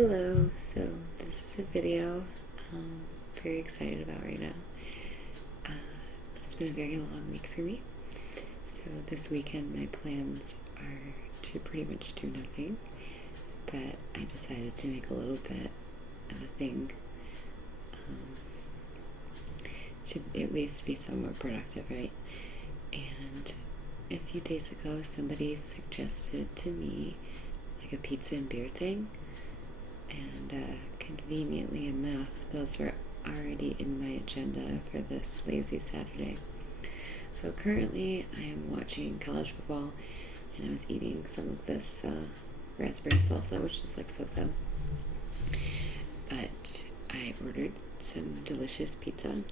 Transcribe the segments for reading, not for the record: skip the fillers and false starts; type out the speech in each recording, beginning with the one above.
Hello, so this is a video I'm very excited about right now. It's been a very long week for me, so this weekend my plans are to pretty much do nothing, but I decided to make a little bit of a thing to at least be somewhat productive, right? And a few days ago somebody suggested to me like a pizza and beer thing. And conveniently enough, those were already in my agenda for this lazy Saturday. So currently I am watching college football, and I was eating some of this raspberry salsa, which is like so-so. But I ordered some delicious pizza,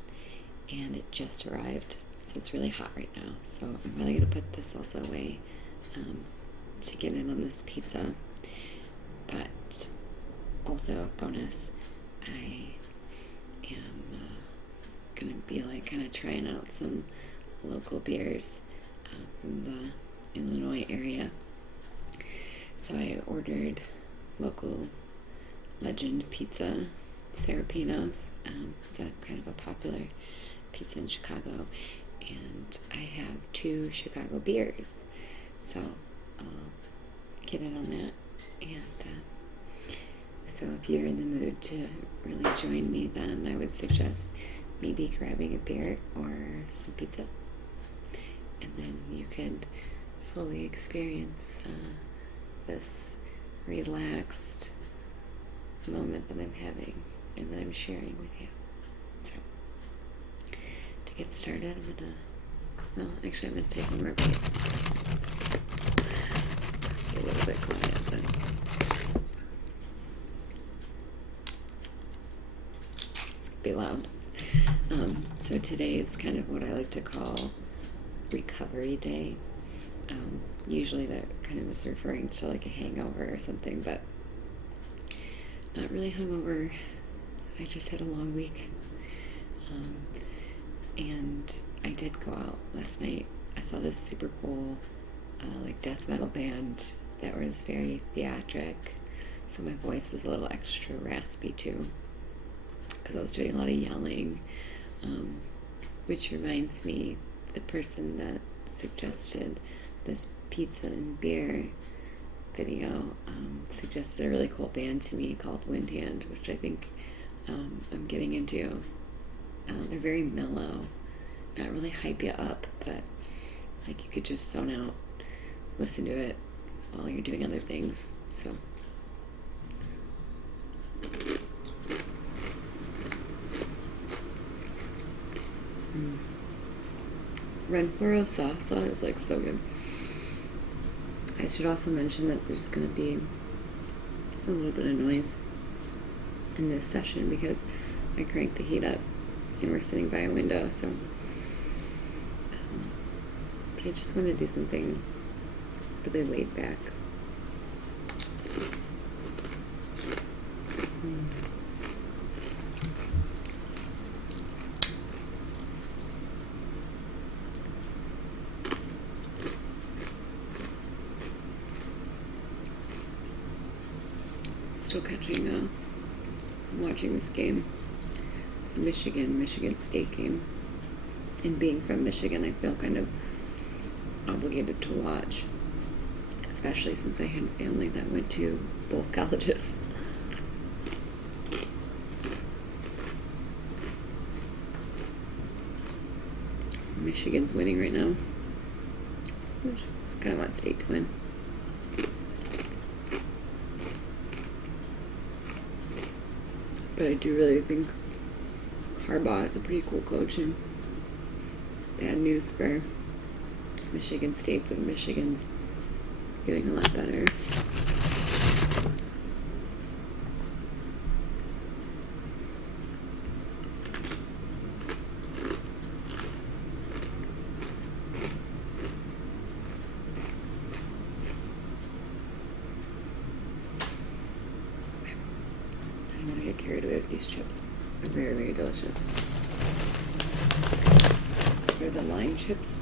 and it just arrived. So it's really hot right now. So I'm really going to put the salsa away to get in on this pizza. But also, bonus, I am going to be like kind of trying out some local beers from the Illinois area. So I ordered local Legend Pizza, Serapino's. It's a kind of a popular pizza in Chicago, and I have 2 Chicago beers. So I'll get in on that, and so if you're in the mood to really join me, then I would suggest maybe grabbing a beer or some pizza. And then you could fully experience this relaxed moment that I'm having and that I'm sharing with you. So, to get started, I'm gonna take one more bite. Get a little bit quiet then. Be loud. So today is kind of what I like to call recovery day. Usually that kind of is referring to like a hangover or something, but not really hungover. I just had a long week. And I did go out last night. I saw this super cool like death metal band that was very theatric, so my voice is a little extra raspy too, because I was doing a lot of yelling, which reminds me, the person that suggested this pizza and beer video suggested a really cool band to me called Windhand, which I think I'm getting into. They're very mellow, not really hype you up, but like you could just zone out, listen to it while you're doing other things. So Renforo salsa is like so good. I should also mention that there's going to be a little bit of noise in this session because I cranked the heat up and we're sitting by a window, so but I just want to do something really laid back. Still catching, I'm watching this game. It's a Michigan State game. And being from Michigan, I feel kind of obligated to watch, especially since I had family that went to both colleges. Michigan's winning right now. I kind of want State to win. But I do really think Harbaugh is a pretty cool coach, and bad news for Michigan State, but Michigan's getting a lot better. I don't want to get carried away with these chips. They're very, very delicious. They're the lime chips.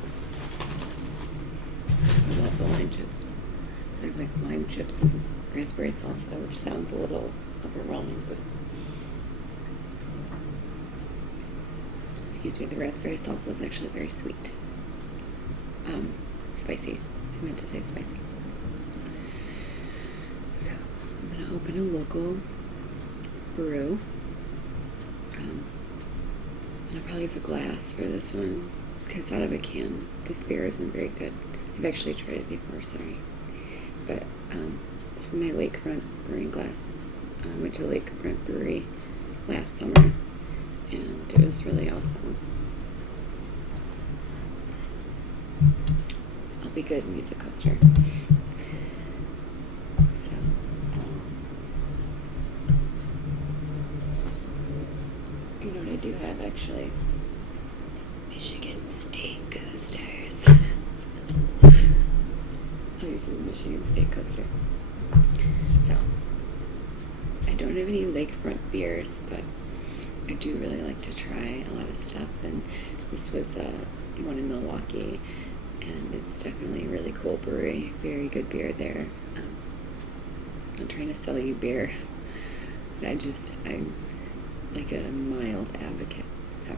I love the lime chips. So I like lime chips and raspberry salsa, which sounds a little overwhelming, but excuse me, the raspberry salsa is actually very sweet. Spicy. I meant to say spicy. So I'm gonna open a local brew. And I'll probably use a glass for this one because out of a can, this beer isn't very good. I've actually tried it before, sorry. But this is my Lakefront brewing glass. I went to Lakefront Brewery last summer, and it was really awesome. I'll be good music coaster. So, you know what I do have actually? Michigan State coasters. Oh, this is Michigan State coaster. So, I don't have any lakefront beers, but I do really like to try a lot of stuff, and this was one in Milwaukee, and it's definitely a really cool brewery. Very good beer there. I'm trying to sell you beer. I'm like a mild advocate. So,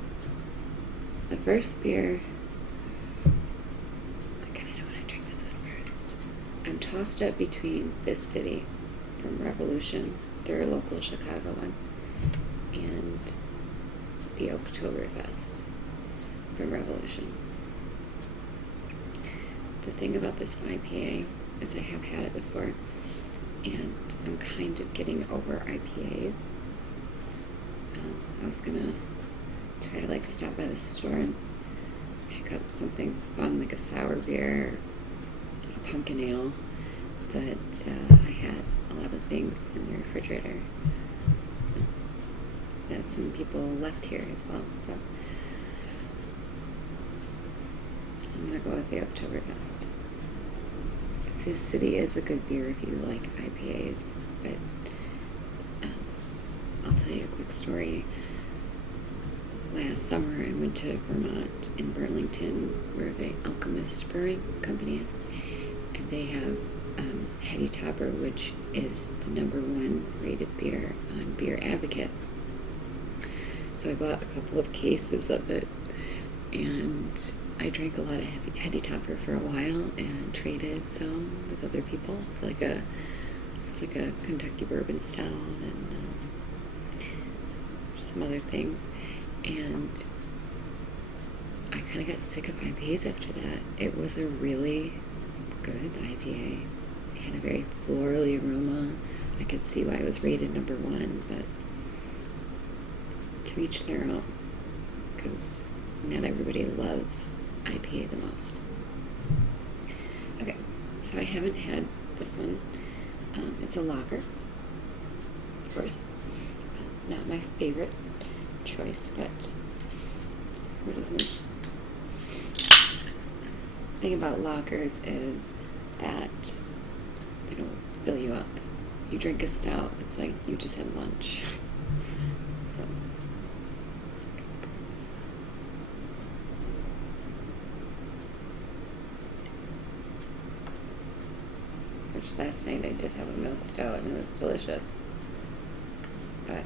the first beer, I kind of don't want to drink this one first. I'm tossed up between This City from Revolution, they're a local Chicago one, and the Oktoberfest from Revolution. The thing about this IPA is I have had it before, and I'm kind of getting over IPAs. I was gonna try to stop by the store and pick up something fun like a sour beer, a pumpkin ale, but I had a lot of things in the refrigerator that some people left here as well, so I'm gonna go with the Oktoberfest. This City is a good beer if you like IPAs, but I'll tell you a quick story. Last summer I went to Vermont in Burlington, where the Alchemist Brewing Company is, and they have Heady Topper, which is the #1 rated beer on Beer Advocate. So I bought a couple of cases of it, and I drank a lot of Heady Topper for a while and traded some with other people for it was like a Kentucky Bourbon Stout and some other things. And I kind of got sick of IPAs after that. It was a really good IPA. It had a very florally aroma. I could see why it was rated #1, but to each their own, because not everybody loves IPA the most. Okay, so I haven't had this one. It's a lager, of course. Not my favorite choice, but who doesn't? The thing about lagers is that they don't fill you up. You drink a stout, it's like you just had lunch. So, which last night I did have a milk stout and it was delicious. But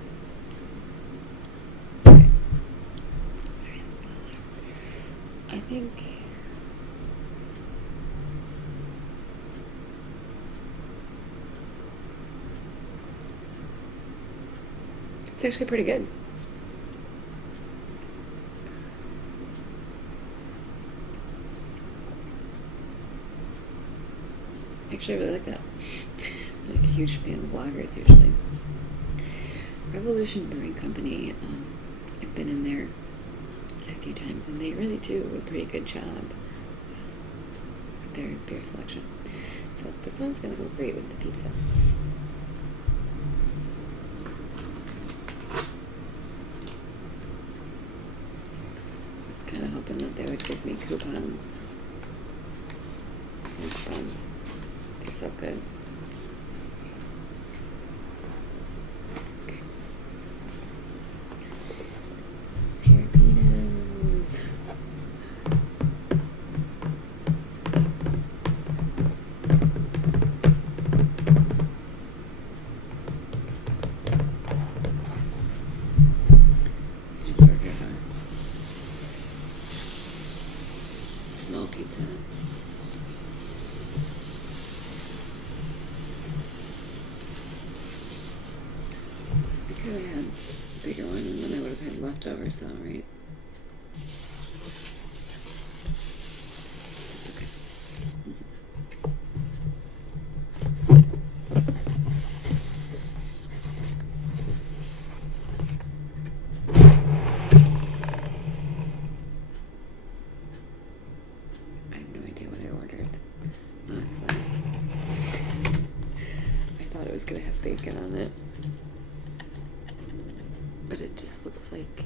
okay. Sorry, that's not loud. I think it's actually pretty good. Actually, I really like that. I'm like a huge fan of lagers usually. Revolution Brewing Company, I've been in there a few times, and they really do a pretty good job with their beer selection. So this one's going to go great with the pizza. I was kind of hoping that they would give me coupons. These buns. They're so good. Serapitas. leftovers though, right? It's okay. I have no idea what I ordered, honestly. I thought it was gonna have bacon on it, but it just looks like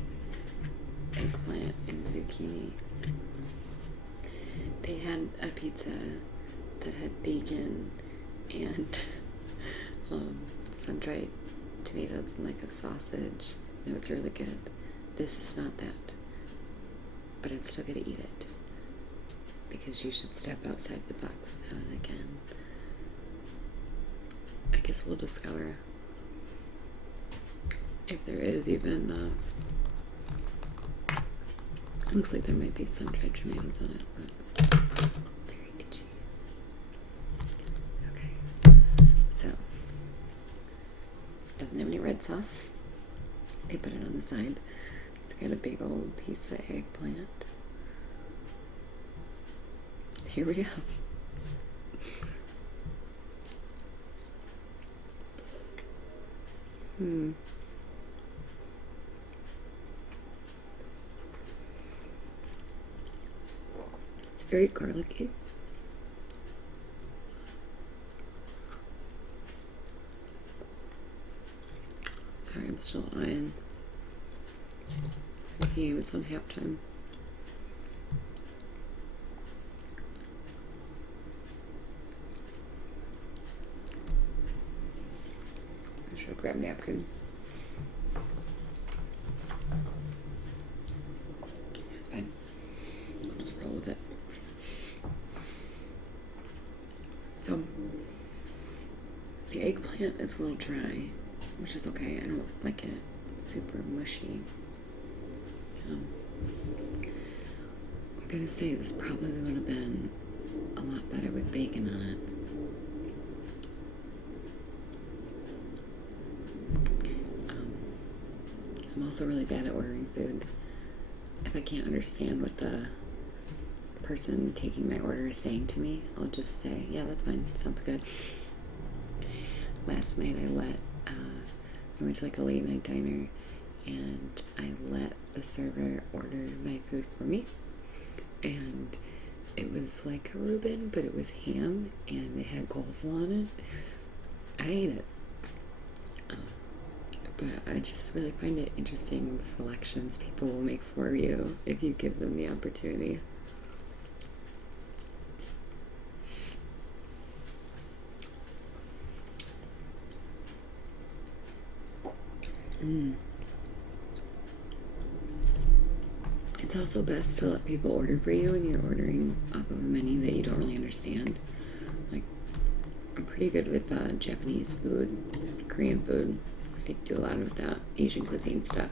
eggplant and zucchini. They had a pizza that had bacon and sun-dried tomatoes and like a sausage. And it was really good. This is not that, but I'm still gonna eat it because you should step outside the box now and again. I guess we'll discover if there is even it looks like there might be sun-dried tomatoes on it, but very itchy. Okay, so doesn't have any red sauce. They put it on the side. It's got a big old piece of eggplant. Here we go. It's very garlicky. Sorry, I'm still eyeing the game. It's on halftime. I should grab napkins. It's fine. I'll just roll with it. So, the eggplant is a little dry, which is okay. I don't like it super mushy. I'm gonna say this probably would have been a lot better with bacon on it. I'm also really bad at ordering food. If I can't understand what the person taking my order is saying to me, I'll just say, yeah, that's fine, sounds good. Last night I went to like a late night diner and I let the server order my food for me, and it was like a Reuben, but it was ham and it had coleslaw on it. I ate it. But I just really find it interesting selections people will make for you if you give them the opportunity. It's also best to let people order for you when you're ordering off of a menu that you don't really understand. Like, I'm pretty good with Japanese food, Korean food. I do a lot of that Asian cuisine stuff.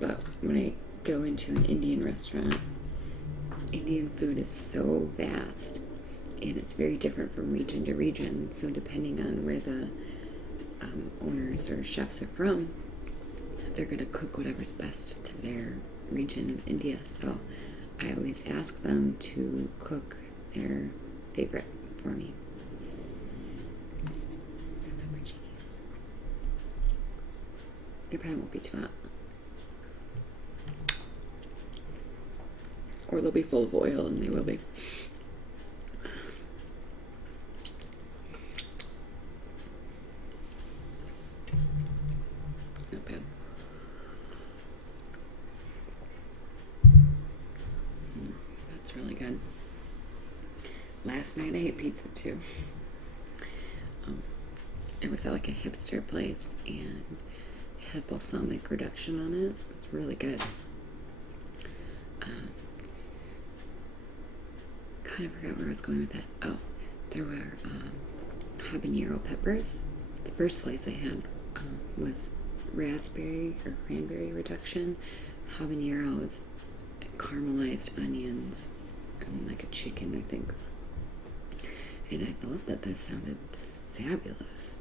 But when I go into an Indian restaurant, Indian food is so vast and it's very different from region to region. So depending on where the owners or chefs are from, they're going to cook whatever's best to their region of India. So I always ask them to cook their favorite for me. It probably won't be too hot. Or they'll be full of oil, and they will be. Not bad. That's really good. Last night I ate pizza too. It was at like a hipster place, and it had balsamic reduction on it. It's really good. Kind of forgot where I was going with that. Oh, there were habanero peppers. The first slice I had was raspberry or cranberry reduction. Habanero is caramelized onions and like a chicken, I think. And I thought that sounded fabulous.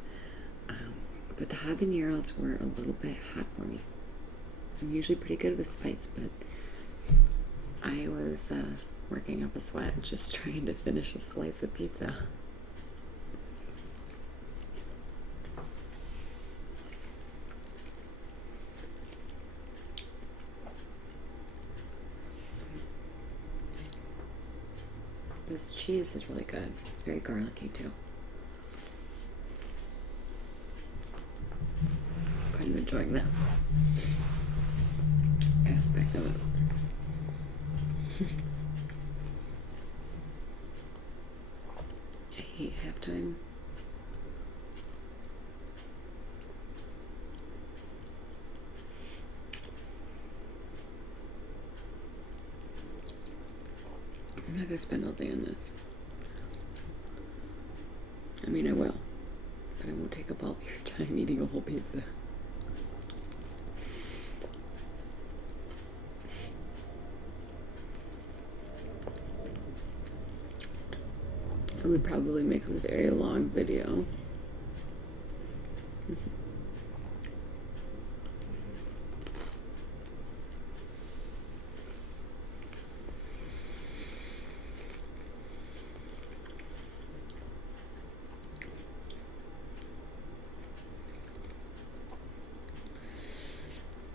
But the habaneros were a little bit hot for me. I'm usually pretty good with spice, but I was working up a sweat just trying to finish a slice of pizza. This cheese is really good. It's very garlicky too. Kind of enjoying that aspect of it. I hate halftime. I'm not gonna spend all day on this. I mean, I will, but I won't take up all of your time eating a whole pizza. It would probably make a very long video.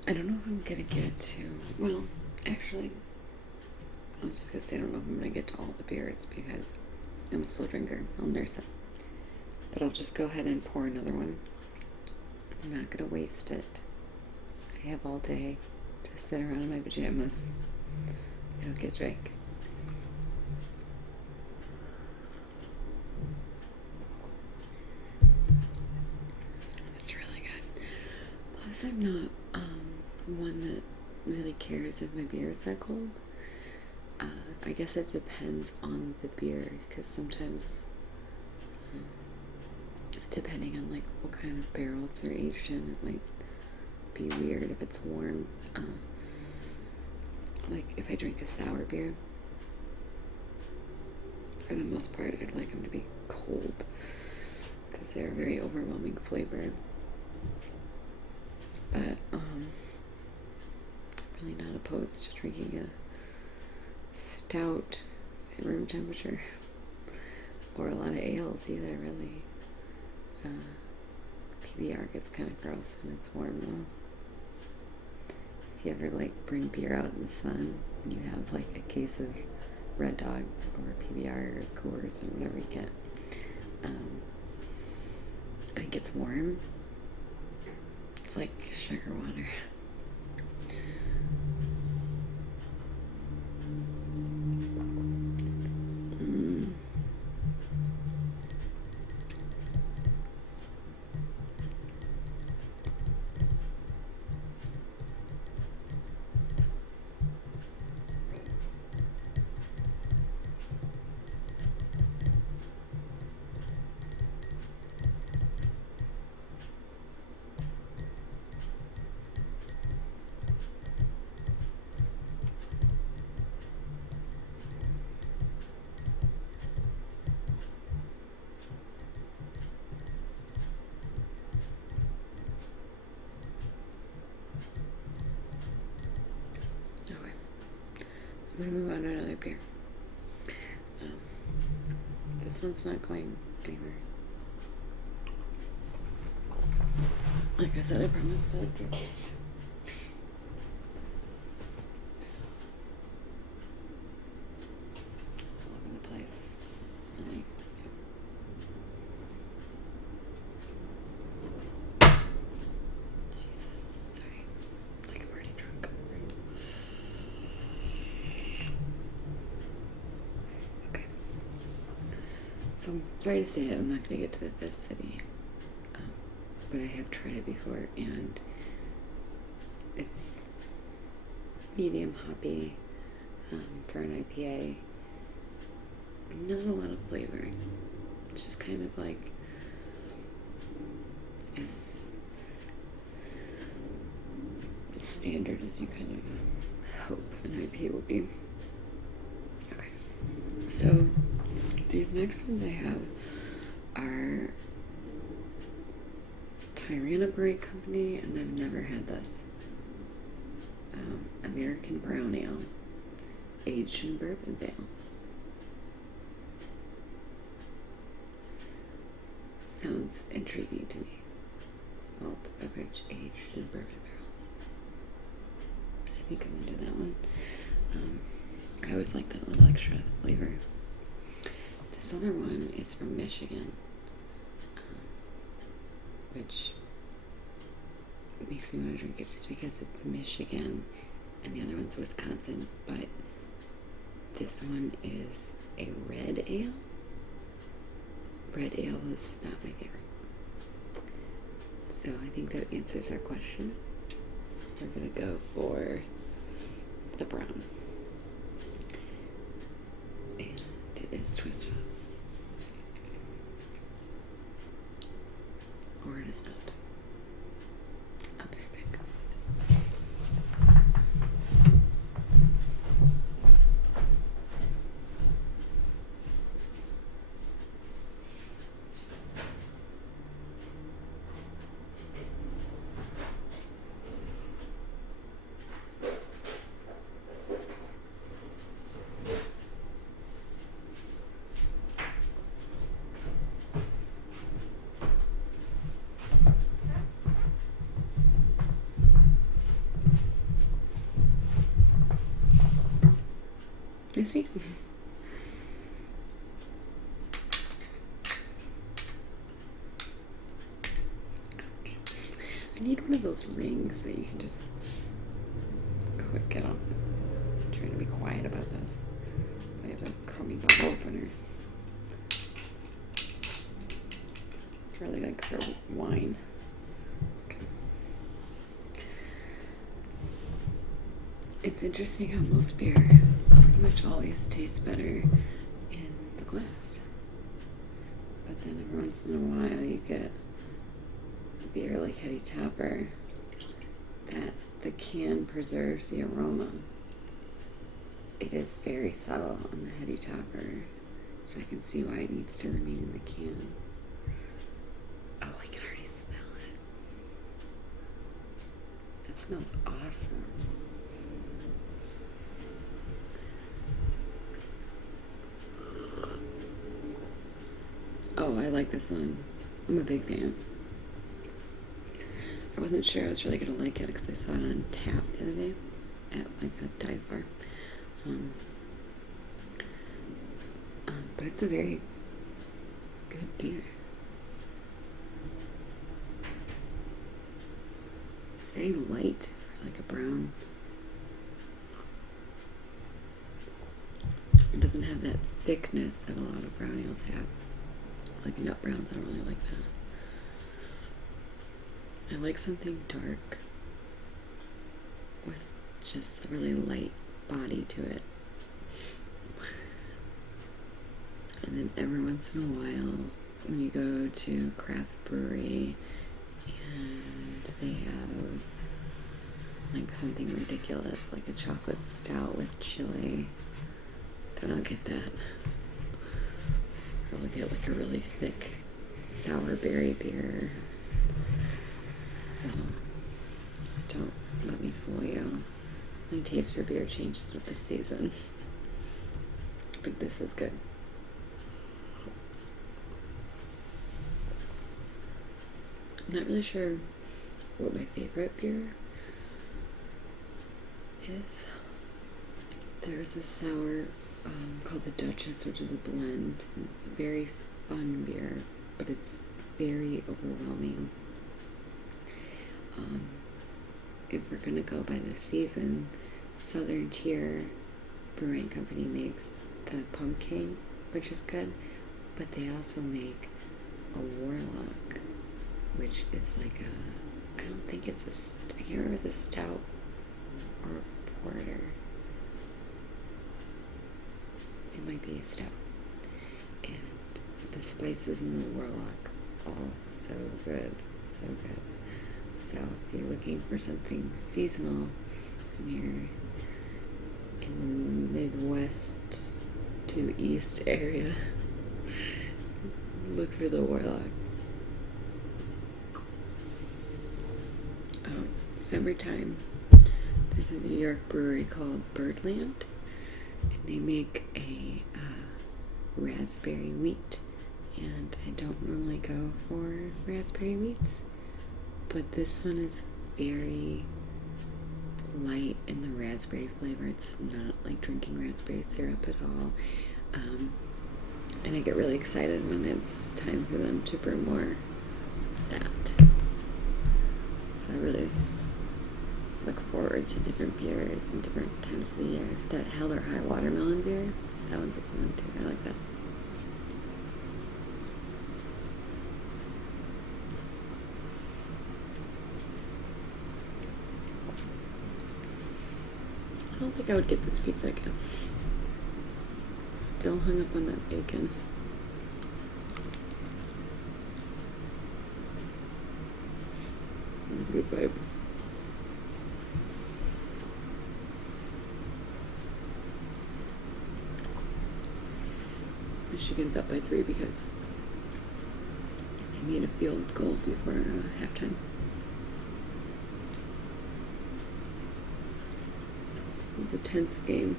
I don't know if I'm gonna get to, well, actually, I was just gonna say I don't know if I'm gonna get to all the beers because I'm a slow drinker. I'll nurse it. But I'll just go ahead and pour another one. I'm not gonna waste it. I have all day to sit around in my pajamas. It'll get drank. It's really good. Plus, I'm not one that really cares if my beer is that cold. I guess it depends on the beer, because sometimes, depending on like what kind of barrel it's aged in, it might be weird if it's warm. Like if I drink a sour beer, for the most part, I'd like them to be cold because they're a very overwhelming flavor. But really not opposed to drinking a stout at room temperature, or a lot of ales either, really. PBR gets kind of gross when it's warm though. If you ever like bring beer out in the sun and you have like a case of Red Dog or PBR or Coors or whatever you get, and it gets warm, it's like sugar water. I'm gonna move on to another beer. This one's not going anywhere. Like I said, I promised I'd drink it. All over the place. Really. Jesus, sorry. Like I'm already drunk. Okay. So, sorry to say it, I'm not going to get to the fifth city. But I have tried it before, and it's medium hoppy for an IPA. Not a lot of flavoring. It's just kind of like as standard as you kind of hope an IPA will be. Okay, so these next ones I have are Tirana Brewing Company, and I've never had this. American brown ale, aged in bourbon barrels. Sounds intriguing to me. Malt beverage aged in bourbon barrels. I think I'm gonna do that one. I always like that little extra flavor. This other one is from Michigan, which makes me want to drink it just because it's Michigan and the other one's Wisconsin, but this one is a red ale. Red ale is not my favorite. So I think that answers our question. We're going to go for the brown. And it is twist up. Or it is not. I'll be right back. Next week. I need one of those rings that you can just quick get on. I'm trying to be quiet about this. I have a crummy bottle opener. It's really like for wine. Okay. It's interesting how most beer pretty much always tastes better in the glass. But then every once in a while you get a beer like Heady Topper that the can preserves the aroma. It is very subtle on the Heady Topper, so I can see why it needs to remain in the can. Oh, I can already smell it. It smells awesome. Oh, I like this one. I'm a big fan. I wasn't sure I was really going to like it because I saw it on tap the other day at like a dive bar. But it's a very good beer. It's very light for like a brown. It doesn't have that thickness that a lot of brown ales have. Like nut browns, I don't really like that. I like something dark with just a really light body to it. And then every once in a while, when you go to a craft brewery and they have like something ridiculous, like a chocolate stout with chili, then I'll get that. I'll get like a really thick sour berry beer. So don't let me fool you. My taste for beer changes with the season. But this is good. I'm not really sure what my favorite beer is. There's a sour called the Duchess, which is a blend. It's a very fun beer, but it's very overwhelming. If we're gonna go by the season, Southern Tier Brewing Company makes the pumpkin, which is good, but they also make a Warlock, which is like a, I don't think it's a, I can't remember if it's a stout or a porter. It might be a stout. And the spices in the Warlock, oh, so good, so good. So if you're looking for something seasonal and you're in the Midwest to East area, look for the Warlock. Summertime, There's a New York brewery called Birdland, and they make a raspberry wheat. And I don't normally go for raspberry wheats, but this one is very light in the raspberry flavor. It's not like drinking raspberry syrup at all. And I get really excited when it's time for them to brew more of that. So I really look forward to different beers and different times of the year. That Hell or High watermelon beer, that one's a good one too. I like that. I don't think I would get this pizza again. Still hung up on that bacon. Good vibe. Michigan's up by 3 because they made a field goal before halftime. It was a tense game.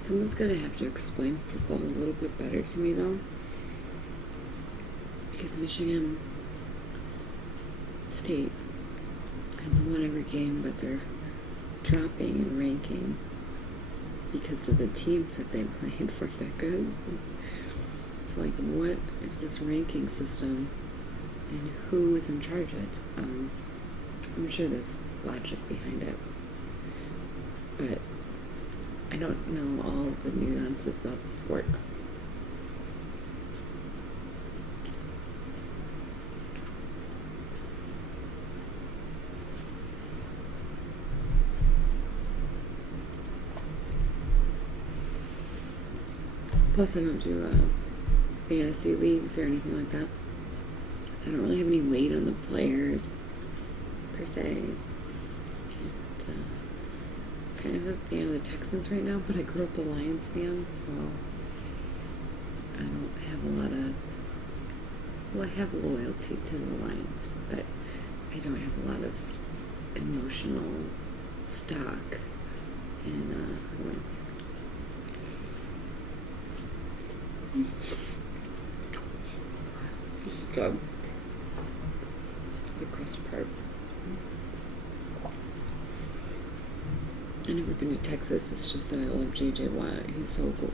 Someone's going to have to explain football a little bit better to me, though. Because Michigan State has won every game, but they're dropping in ranking because of the teams that they played weren't that good. So, like, what is this ranking system and who is in charge of it? I'm sure there's logic behind it, but I don't know all the nuances about the sport. Plus, I don't do fantasy leagues or anything like that, so I don't really have any weight on the players per se. Kind of a fan of the Texans right now, but I grew up a Lions fan, so I don't have a lot of, well, I have loyalty to the Lions, but I don't have a lot of emotional stock in who wins. Good. The crust part. I've never been to Texas, it's just that I love JJ Watt. He's so cool.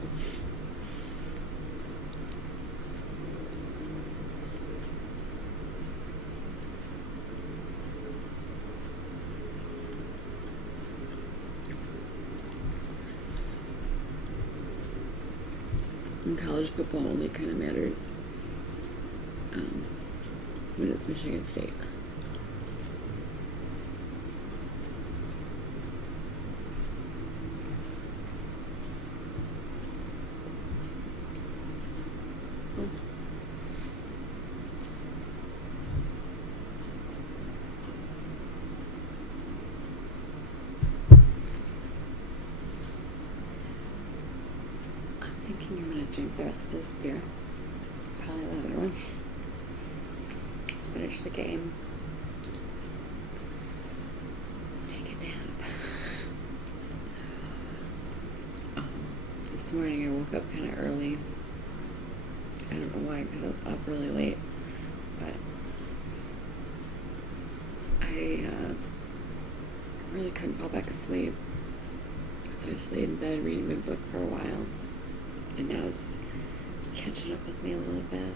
In college football only kind of matters when it's Michigan State. I'm going to drink the rest of this beer. Probably the other one. Finish the game. Take a nap. This morning I woke up kind of early. I don't know why, because I was up really late. But I really couldn't fall back asleep. So I just laid in bed reading my book for a while. And now it's catching up with me a little bit,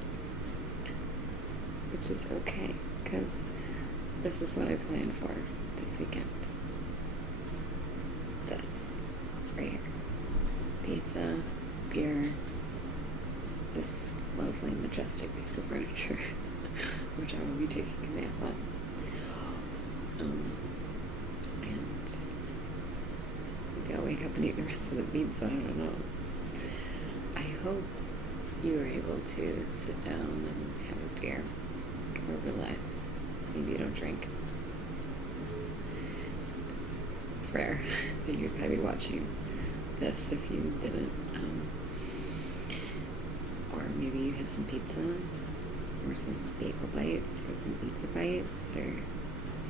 which is okay, because this is what I planned for this weekend. This, right here. Pizza, beer, this lovely, majestic piece of furniture, which I will be taking a nap on. And maybe I'll wake up and eat the rest of the pizza, I don't know. I hope you were able to sit down and have a beer or relax. Maybe you don't drink. It's rare that you'd probably be watching this if you didn't. Or maybe you had some pizza or some bagel bites or some pizza bites or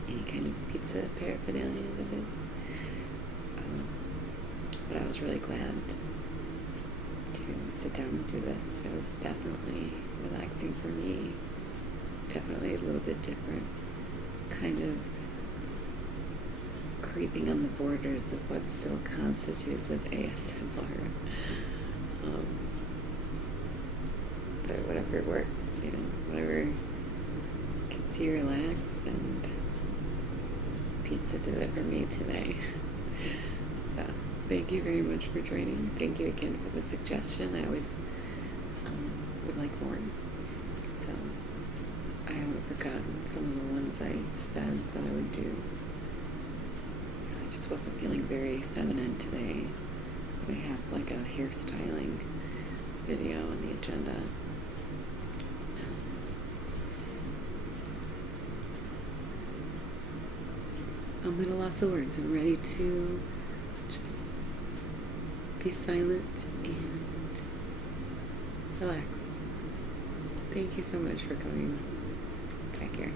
any kind of pizza paraphernalia that is. But I was really glad to sit down and do this. It was definitely relaxing for me. Definitely a little bit different. Kind of creeping on the borders of what still constitutes as ASMR. But whatever works, whatever gets you relaxed, and pizza did it for me today. So, thank you very much for joining. Thank you again for the suggestion. I always would like more. So, I haven't forgotten some of the ones I said that I would do. I just wasn't feeling very feminine today. I have like a hairstyling video on the agenda. I'm at a loss of words. I'm ready to just be silent and relax. Thank you so much for coming back here.